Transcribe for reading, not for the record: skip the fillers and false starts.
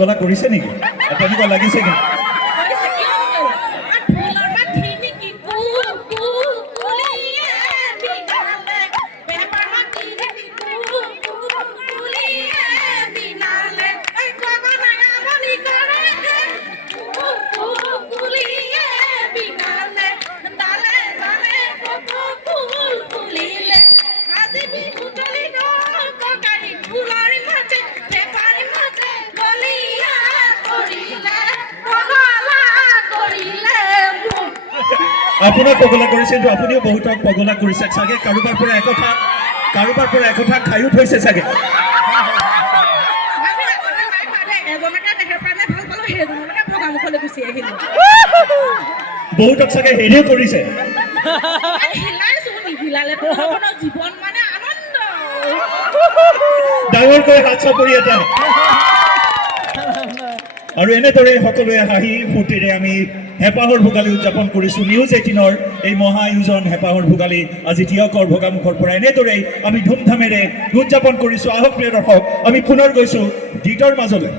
গলা কৰিছে নেকি তেনেকুৱা লাগিছে নেকি আপোনাৰ পগলা কৰিছে কিন্তু আপুনিও বহুতক পগলা কৰিছে চাগে কাৰোবাৰ পৰা একথা খায়ো থৈছে চাগে বহুতক চাগে হেৰিও কৰিছে ডাঙৰকৈ হাত চাপৰি এটা আৰু এনেদৰে সকলোৱে হাঁহি ফূৰ্তিৰে আমি হেঁপাহৰ ভোগালী উদযাপন কৰিছোঁ নিউজ 18ৰ এই মহা আয়োজন হেঁপাহৰ ভোগালী আজি টিয়কৰ ভোগামুখৰ পৰা এনেদৰেই আমি ধুমধামেৰে উদযাপন কৰিছোঁ আহক প্ৰিয় দৰ্শক আমি পুনৰ গৈছোঁ গীতৰ মাজলৈ